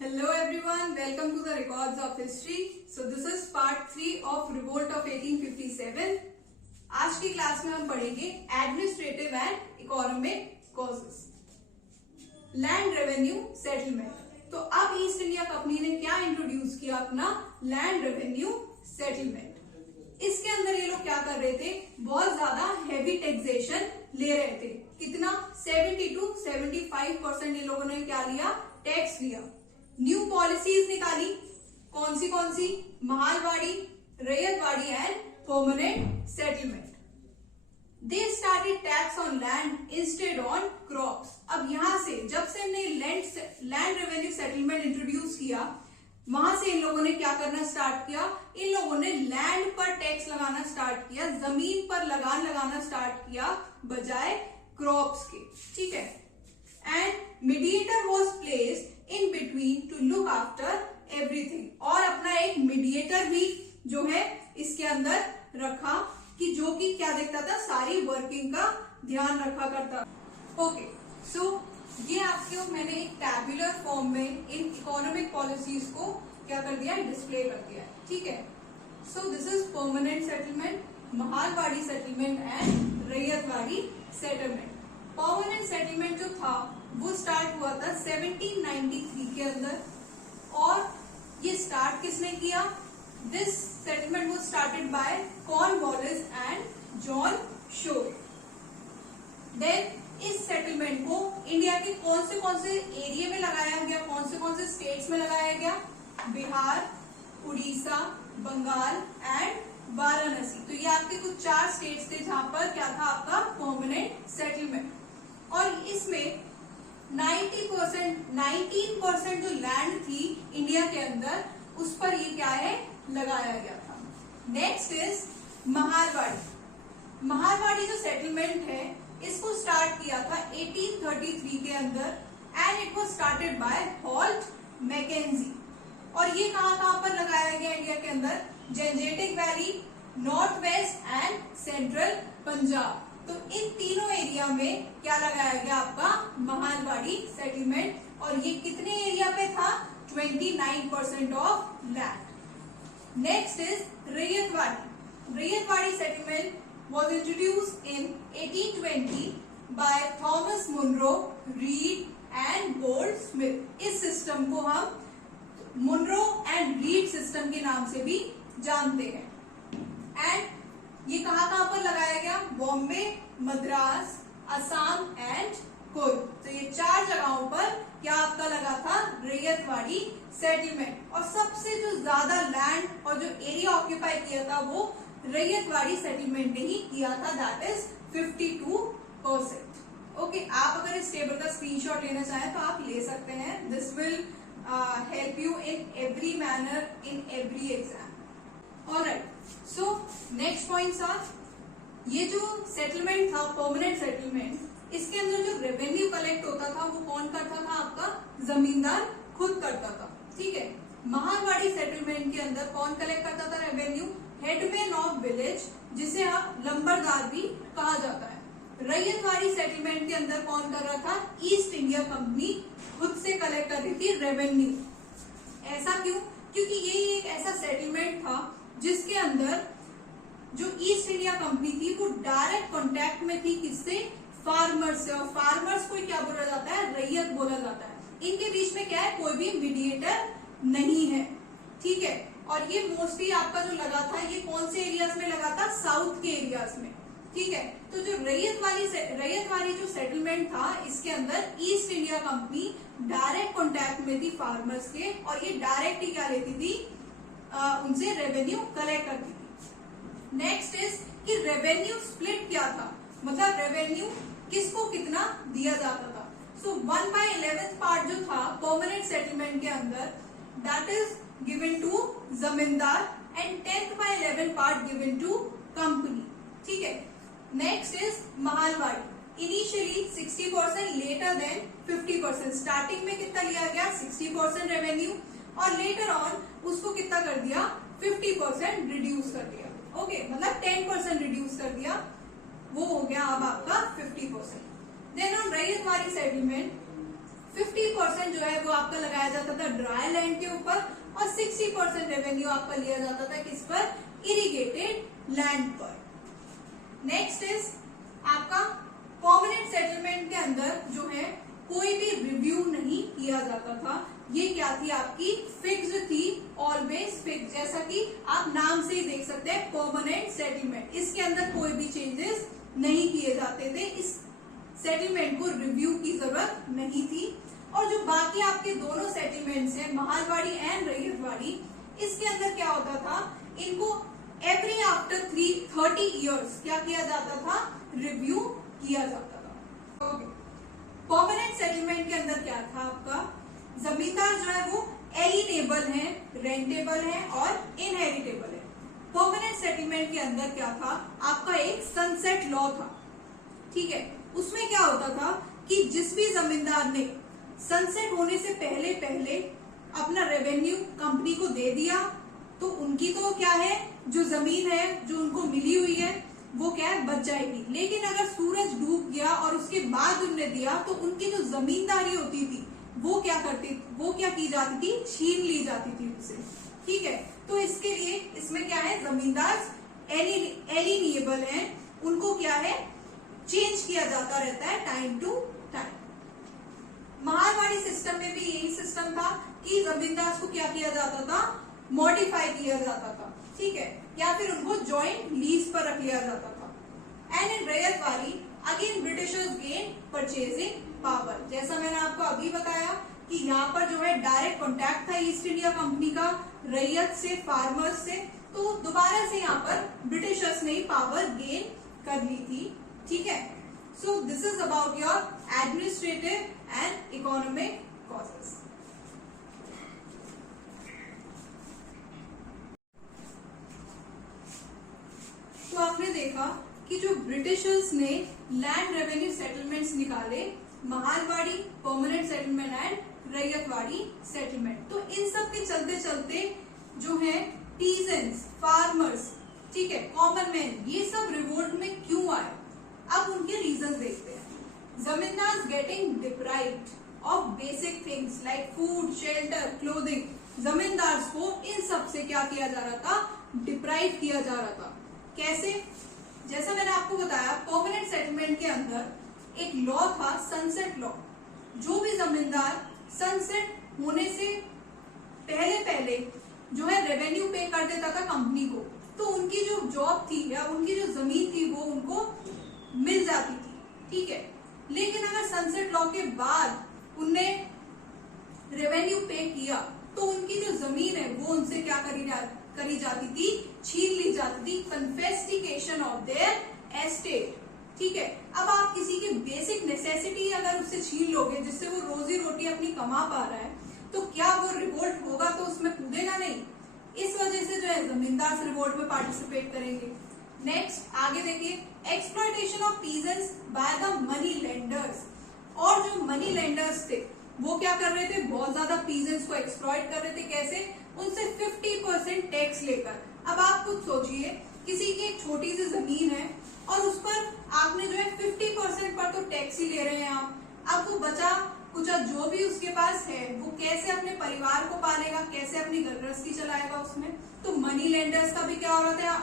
Hello everyone, welcome to the records of history. So this is part 3 of revolt of 1857. आज की class में हम पढ़ेंगे administrative and economic causes, land revenue settlement. तो अब east India company ने क्या इंट्रोड्यूस किया, अपना लैंड रेवेन्यू सेटलमेंट। इसके अंदर ये लोग क्या कर रहे थे, बहुत ज्यादा हैवी टैक्सेशन ले रहे थे। कितना, 70 to 75% ये लोगों ने क्या लिया, टैक्स लिया। न्यू पॉलिसीज निकाली, कौन सी, Mahalwari, Ryotwari and permanent settlement. They started tax on land instead on crops. अब यहां से जब से हमने लैंड रेवेन्यू सेटलमेंट इंट्रोड्यूस किया, वहां से इन लोगों ने क्या करना स्टार्ट किया, इन लोगों ने लैंड पर टैक्स लगाना स्टार्ट किया, जमीन पर लगान लगाना स्टार्ट किया बजाय क्रॉप्स के। ठीक है। And mediator was placed in between two look after everything. और अपना एक मीडिएटर भी जो है इसके अंदर रखा कि जो कि क्या देखता था, सारी वर्किंग का ध्यान रखा करता। ओके, सो ये आपको मैंने एक टैबुलर फॉर्म में इन इकोनॉमिक पॉलिसीज को क्या कर दिया, डिस्प्ले कर दिया। ठीक है। So this is permanent settlement, Mahalwari settlement and ryotwari settlement. Permanent settlement जो था वो स्टार्ट हुआ था 1793 के अंदर। और ये स्टार्ट किसने किया, this settlement was started by Cornwallis and John Shore. Then इस सेटलमेंट को इंडिया के कौन से एरिया में लगाया गया, कौन से स्टेट्स में लगाया गया, बिहार, उड़ीसा, बंगाल एंड वाराणसी। तो ये आपके कुछ 4 स्टेट्स थे जहां पर क्या था, आपका परमानेंट सेटलमेंट। और इसमें 19% जो लैंड थी इंडिया के अंदर, उस पर ये क्या है, लगाया गया था। Next is Mahalwari. महालवाड़ी जो सेटलमेंट है, इसको स्टार्ट किया था 1833 के अंदर and it was started by Holt Mackenzie. और ये कहां पर लगाया गया इंडिया के अंदर, Gangetic valley, north west and central Punjab. तो इन तीनों एरिया में क्या लगाया गया, आपका महालवाड़ी सेटलमेंट। और ये कितने एरिया पे था, 29% of land. Next is ryotwari. Ryotwari settlement was introduced in 1820 by Thomas Munro, Reed and Goldsmith। इस सिस्टम को हम मुनरो एंड रीड सिस्टम के नाम से भी जानते हैं। एंड ये कहां पर लगाया गया, बॉम्बे, मद्रास, असम एंड कुर्ग। तो ये 4 जगहों पर क्या आपका लगा था, रैयतवाड़ी सेटलमेंट। और सबसे जो ज्यादा लैंड और जो एरिया ऑक्यूपाई किया था वो रैयतवाड़ी सेटलमेंट ने ही किया था, दैट इज 52%। ओके, आप अगर इस टेबल का स्क्रीनशॉट लेना चाहें तो आप ले सकते हैं। This will help you in every manner in every exam. Alright, so next points are, ये जो सेटलमेंट था परमानेंट सेटलमेंट, इसके अंदर जो रेवेन्यू कलेक्ट होता था वो कौन करता था, आपका जमींदार खुद करता था। ठीक है। महालवाड़ी सेटलमेंट के अंदर कौन कलेक्ट करता था रेवेन्यू, हेडमैन ऑफ विलेज, जिसे आप लंबरदार भी कहा जाता है। रैयतवाड़ी सेटलमेंट के अंदर कौन कर रहा था, ईस्ट इंडिया कंपनी खुद से कलेक्ट कर रही थी रेवेन्यू। ऐसा क्यों, क्योंकि ये एक ऐसा सेटलमेंट था जिसके अंदर जो ईस्ट इंडिया कंपनी थी वो डायरेक्ट कांटेक्ट में थी किससे, फार्मर्स से। और फार्मर्स को क्या बोला जाता है, रैयत बोला जाता है। इनके बीच में क्या है, कोई भी मीडिएटर नहीं है। ठीक है। और ये मोस्टली आपका जो लगा था, ये कौन से एरियाज में लगा था, साउथ के एरियाज में। ठीक है। तो जो रैयतवाड़ी जो सेटलमेंट था, इसके अंदर east India company direct contact में थी फार्मर्स के, और ये डायरेक्ट ही क्या लेती थी, उनसे रेवेन्यू कलेक्ट करती थी। नेक्स्ट इज कि रेवेन्यू स्प्लिट क्या था, मतलब रेवेन्यू किसको कितना दिया जाता था। सो 1/11 पार्ट जो था परमानेंट सेटलमेंट के अंदर, that is given to zamindar and 10/11 part given to company. ठीक है। Next is Mahalwari. Initially 60%, later then 50%। Starting में कितना लिया गया, 60% रेवेन्यू, और लेटर ऑन उसको कितना कर दिया, 50% रिड्यूस कर दिया। ओके, मतलब 10% रिड्यूस कर दिया, वो हो गया अब आपका 50%। देन ऑन रैयतवाड़ी सेटलमेंट 50% जो है वो आपका लगाया जाता था ड्राई लैंड के ऊपर और 60% रेवेन्यू आपका लिया जाता था किस पर, इरिगेटेड लैंड पर। नेक्स्ट इज आपका परमानेंट सेटलमेंट के अंदर जो है कोई भी रिव्यू नहीं किया जाता था। ये क्या थी आपकी, फिक्स्ड थी, ऑलवेज फिक्स, जैसा कि आप नाम से ही देख सकते हैं परमानेंट सेटलमेंट। इसके अंदर कोई भी चेंजेस नहीं किए जाते थे, इस सेटलमेंट को रिव्यू की जरूरत नहीं थी। और जो बाकी आपके दोनों सेटलमेंट्स हैं, महालवाड़ी एंड रैयतवाड़ी, इसके अंदर क्या होता था, इनको एवरी आफ्टर 30 इयर्स क्या किया जाता था, रिव्यू किया जाता था। परमानेंट सेटलमेंट के अंदर क्या था आपका, जमींदार जो है वो एलिनेबल है, रेंटेबल है और इनहेरिटेबल है। परमानेंट सेटलमेंट के अंदर क्या था आपका, एक सनसेट लॉ था, ठीक है। उसमें क्या होता था कि जिस भी जमींदार ने सनसेट होने से पहले पहले अपना रेवेन्यू कंपनी को दे दिया तो उनकी तो क्या है, जो जमीन है जो उनको मिली हुई है वो क्या है, बच जाएगी। लेकिन अगर सूरज डूब गया और उसके बाद उनने दिया तो उनकी जो जमींदारी होती थी वो क्या की जाती थी, छीन ली जाती थी उनसे, ठीक है। तो इसके लिए इसमें क्या है, जमींदार एलिनिएबल है, उनको क्या है, चेंज किया जाता रहता है time to time. Mahalwari system में भी यही सिस्टम था कि जमींदार को क्या किया जाता था, मॉडिफाई किया जाता था, ठीक है, या फिर उनको जॉइंट लीज पर रख लिया जाता था। And in ryotwari again Britishers gain purchasing power. जैसा मैंने आपको अभी बताया कि यहाँ पर जो है डायरेक्ट कॉन्टैक्ट था ईस्ट इंडिया कंपनी का रैयत से, फार्मर्स से, तो दोबारा से यहाँ पर ब्रिटिशर्स ने पावर गेन कर ली थी, ठीक है। So this is about your administrative and economic causes. तो आपने देखा कि जो ब्रिटिशर्स ने लैंड रेवेन्यू सेटलमेंट्स निकाले, Mahalwari permanent settlement and ryotwari settlement, तो इन सब के चलते चलते जो है पीजेंट्स, फार्मर्स, ठीक है, कॉमन मैन, ये सब रिवोल्ट में क्यों आए, अब उनके रीजन देखते हैं। जमींदार getting deprived of basic things like food, shelter, clothing. जमींदार को इन सब से क्या किया जा रहा था, डिप्राइव किया जा रहा था। कैसे, जैसा मैंने आपको बताया परमानेंट सेटलमेंट के अंदर एक लॉ था, सनसेट लॉ। जो भी जमींदार सनसेट होने से पहले पहले जो है रेवेन्यू पे कर देता था कंपनी को, तो उनकी जो जॉब थी या उनकी जो जमीन थी वो उनको मिल जाती थी, ठीक है। लेकिन अगर सनसेट लॉ के बाद उनने रेवेन्यू पे किया तो उनकी जो जमीन है वो उनसे क्या करी जाती थी, छीन ली जाती थी, कन्फेस्टिकेशन ऑफ देयर एस्टेट, ठीक है। अब आप किसी की बेसिक नेसेसिटी अगर उससे छीन लोगे जिससे वो रोजी रोटी अपनी कमा पा रहा है, तो क्या वो रिवोल्ट होगा, तो उसमें कूदेगा नहीं। इस वजह से जो है जमींदार रिवोल्ट में पार्टिसिपेट करेंगे। नेक्स्ट आगे देखिए, exploitation of peasants by the money lenders. और जो मनी लेंडर्स थे वो क्या कर रहे थे, बहुत ज्यादा पीजेंट्स को एक्सप्लॉयट कर रहे थे। कैसे, उनसे 50% टैक्स लेकर। अब आप खुद सोचिए, किसी की एक छोटी सी जमीन है और उस पर आपने जो है 50% पर तो टैक्स ही ले रहे हैं आप। अब वो बचा कुछ जो भी उसके पास है वो कैसे अपने परिवार को पालेगा, कैसे अपनी गृहस्थी चलाएगा उसमें। तो मनी लेंडर्स का भी क्या हो रहा था,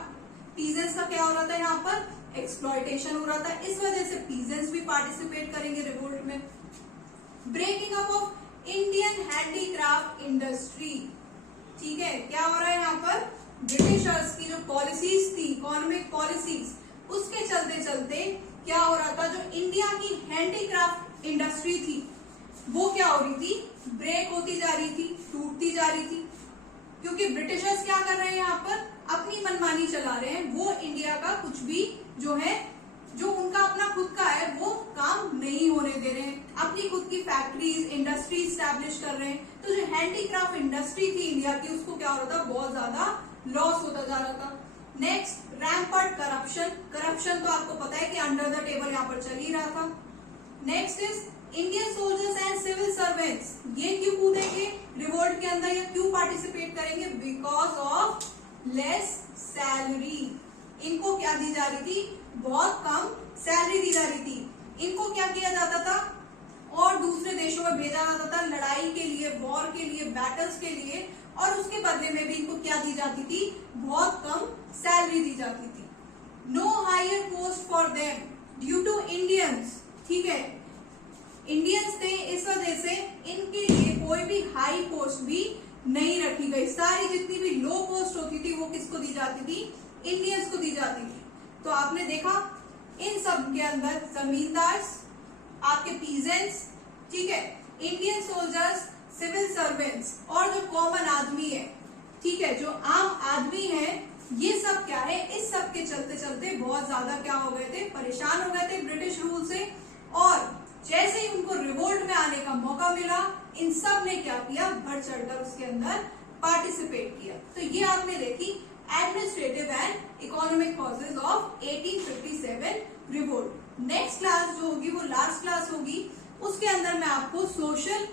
पीजेंट्स का क्या हो रहा था, यहाँ पर एक्सप्लॉयटेशन हो रहा था। इस वजह से पीजेंट्स भी पार्टिसिपेट करेंगे रिवोल्ट में। Breaking up of Indian handicraft industry, ठीक है, क्या हो रहा है यहाँ पर, ब्रिटिशर्स की जो पॉलिसीज थी, इकोनॉमिक पॉलिसीज, उसके चलते चलते क्या हो रहा था, जो इंडिया की हैंडीक्राफ्ट इंडस्ट्री थी वो क्या हो रही थी, ब्रेक होती जा रही थी, टूटती जा रही थी। क्योंकि ब्रिटिशर्स क्या कर रहे हैं, यहाँ पर अपनी मनमानी चला रहे हैं। वो इंडिया का कुछ भी जो है, जो उनका अपना खुद का है वो काम नहीं होने दे रहे हैं, अपनी खुद की फैक्ट्रीज, इंडस्ट्री स्टैब्लिश कर रहे हैं। तो जो हैंडीक्राफ्ट इंडस्ट्री थी इंडिया की, उसको क्या हो रहा था, बहुत ज्यादा लॉस होता जा रहा था। Next, रैम्पर्ट corruption. करप्शन तो आपको पता है कि अंडर द टेबल यहाँ पर चल ही रहा था। Next is Indian soldiers and civil servants. ये क्यों कूदेंगे रिवोल्ट के अंदर, या क्यों पार्टिसिपेट करेंगे, बिकॉज ऑफ लेस सैलरी। इनको क्या दी जा रही थी, बहुत कम सैलरी दी जा रही थी। इनको क्या किया जाता था और दूसरे देशों में भेजा जाता था लड़ाई लड़ाई के लिए, वॉर के लिए, बैटल्स के लिए, और उसके बदले में भी इनको क्या दी जाती थी, बहुत कम सैलरी दी जाती थी। No higher post for them due to Indians, ठीक है, इंडियंस थे इस वजह से इनके लिए कोई भी हाई पोस्ट भी नहीं रखी गई। सारी जितनी भी लो पोस्ट होती थी वो किसको दी जाती थी, इंडियंस को दी जाती थी। तो आपने देखा इन सब के अंदर जमींदार्स, आपके पीजेंट्स, ठीक है, इंडियन सोल्जर्स, सिविल सर्वेंट्स और जो कॉमन आदमी है, ठीक है, जो आम आदमी है, ये सब क्या है, इस सब के चलते चलते बहुत ज्यादा क्या हो गए थे, परेशान हो गए थे ब्रिटिश रूल से। और जैसे ही उनको रिवोल्ट में आने का मौका मिला, इन सब ने क्या किया, बढ़ चढ़कर उसके अंदर पार्टिसिपेट किया। तो ये आपने देखी administrative and economic causes of 1857 revolt. Next class जो होगी वो लास्ट क्लास होगी, उसके अंदर मैं आपको सोशल